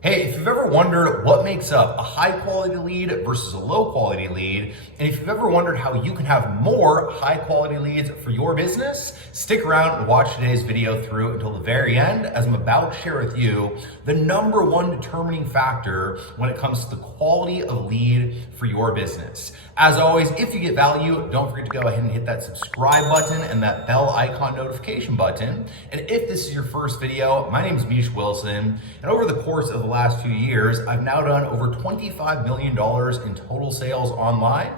Hey, if you've ever wondered what makes up a high quality lead versus a low quality lead, and if you've ever wondered how you can have more high quality leads for your business, stick around and watch today's video through until the very end, as I'm about to share with you the number one determining factor when it comes to the quality of lead for your business. As always, if you get value, don't forget to go ahead and hit that subscribe button and that bell icon notification button. And if this is your first video, my name is Misha Wilson, and over the course of the last few years, I've now done over $25 million in total sales online,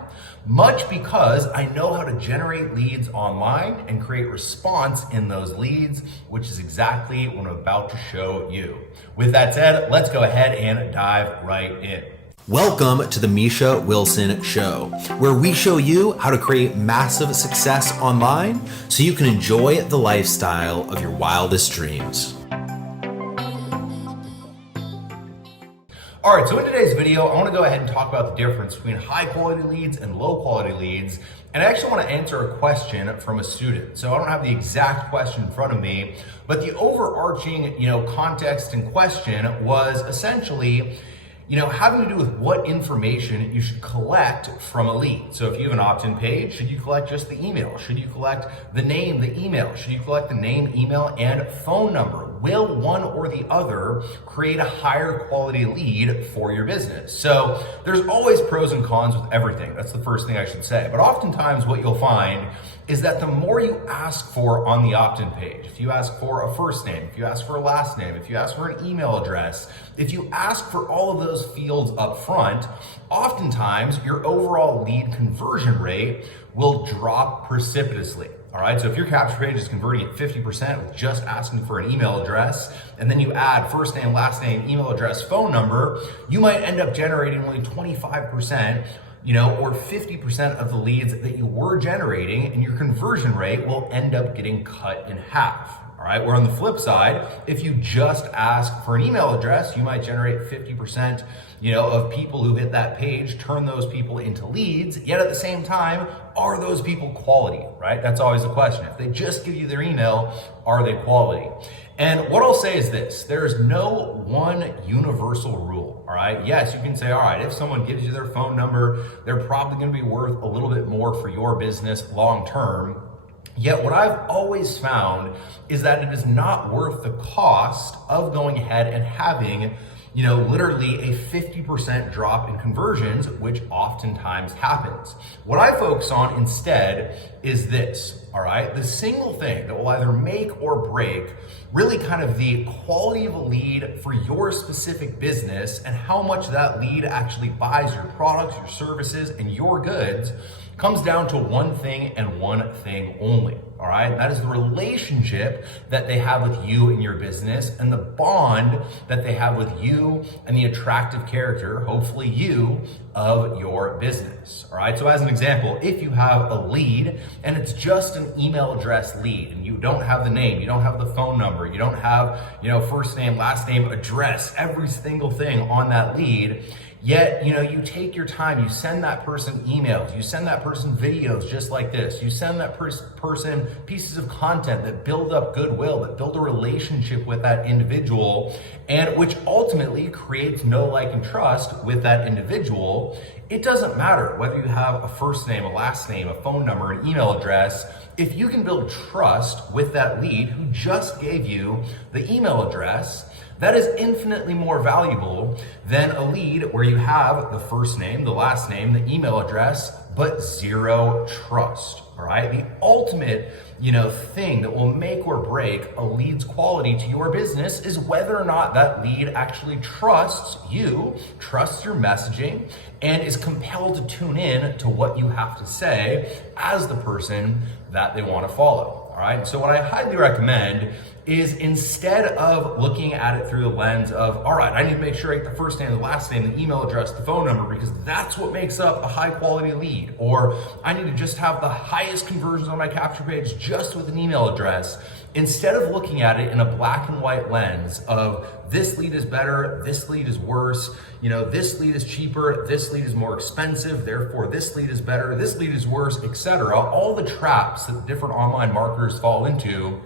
much because I know how to generate leads online and create response in those leads, which is exactly what I'm about to show you. With that said, let's go ahead and dive right in. Welcome to the Misha Wilson Show, where we show you how to create massive success online so you can enjoy the lifestyle of your wildest dreams. All right, so in today's video, I want to go ahead and talk about the difference between high quality leads and low quality leads. And I actually want to answer a question from a student. So I don't have the exact question in front of me, but the overarching, context and question was essentially, having to do with what information you should collect from a lead. So if you have an opt-in page, should you collect just the email? Should you collect the name, the email? Should you collect the name, email, and phone number? Will one or the other create a higher quality lead for your business? So there's always pros and cons with everything. That's the first thing I should say. But oftentimes what you'll find is that the more you ask for on the opt-in page, if you ask for a first name, if you ask for a last name, if you ask for an email address, if you ask for all of those fields up front, oftentimes your overall lead conversion rate will drop precipitously. All right, so if your capture page is converting at 50% with just asking for an email address, and then you add first name, last name, email address, phone number, you might end up generating only 25%, or 50% of the leads that you were generating, and your conversion rate will end up getting cut in half. All right, where on the flip side, if you just ask for an email address, you might generate 50%, of people who hit that page, turn those people into leads, yet at the same time, are those people quality, right? That's always the question. If they just give you their email, are they quality? And what I'll say is this, there's no one universal rule, all right? Yes, you can say, all right, if someone gives you their phone number, they're probably gonna be worth a little bit more for your business long-term. Yet what I've always found is that it is not worth the cost of going ahead and having, literally a 50% drop in conversions, which oftentimes happens. What I focus on instead is this, all right? The single thing that will either make or break really kind of the quality of a lead for your specific business and how much that lead actually buys your products, your services, and your goods comes down to one thing and one thing only, all right? That is the relationship that they have with you and your business and the bond that they have with you and the attractive character, hopefully you, of your business, all right? So as an example, if you have a lead and it's just an email address lead and you don't have the name, you don't have the phone number, you don't have, first name, last name, address, every single thing on that lead, yet, you take your time, you send that person emails, you send that person videos just like this, you send that person pieces of content that build up goodwill, that build a relationship with that individual, and which ultimately creates know, like, and trust with that individual. It doesn't matter whether you have a first name, a last name, a phone number, an email address. If you can build trust with that lead who just gave you the email address, that is infinitely more valuable than a lead where you have the first name, the last name, the email address, but zero trust, all right? The ultimate, thing that will make or break a lead's quality to your business is whether or not that lead actually trusts you, trusts your messaging, and is compelled to tune in to what you have to say as the person that they want to follow. All right, so what I highly recommend is, instead of looking at it through the lens of, all right, I need to make sure I get the first name, the last name, the email address, the phone number, because that's what makes up a high quality lead, or I need to just have the highest conversions on my capture page just with an email address, instead of looking at it in a black and white lens of this lead is better, this lead is worse, this lead is cheaper, this lead is more expensive, therefore this lead is better, this lead is worse, etc. All the traps that different online marketers fall into,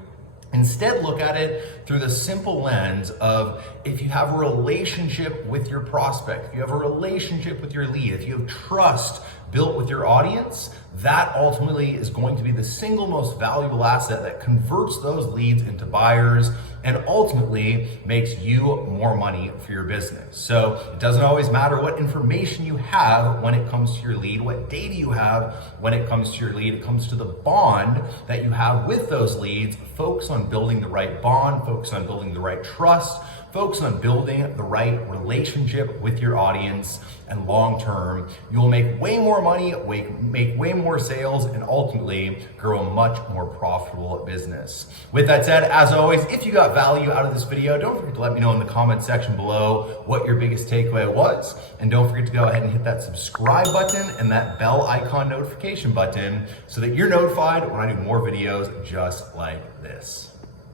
Instead, look at it through the simple lens of if you have a relationship with your prospect, if you have a relationship with your lead, if you have trust built with your audience, that ultimately is going to be the single most valuable asset that converts those leads into buyers and ultimately makes you more money for your business. So it doesn't always matter what information you have when it comes to your lead, what data you have when it comes to your lead. It comes to the bond that you have with those leads. Focus on building the right bond, focus on building the right trust, focus on building the right relationship with your audience, and long term, you'll make way more money, make way more sales, and ultimately grow a much more profitable business. With that said, as always, if you got value out of this video, don't forget to let me know in the comment section below what your biggest takeaway was. And don't forget to go ahead and hit that subscribe button and that bell icon notification button so that you're notified when I do more videos just like this.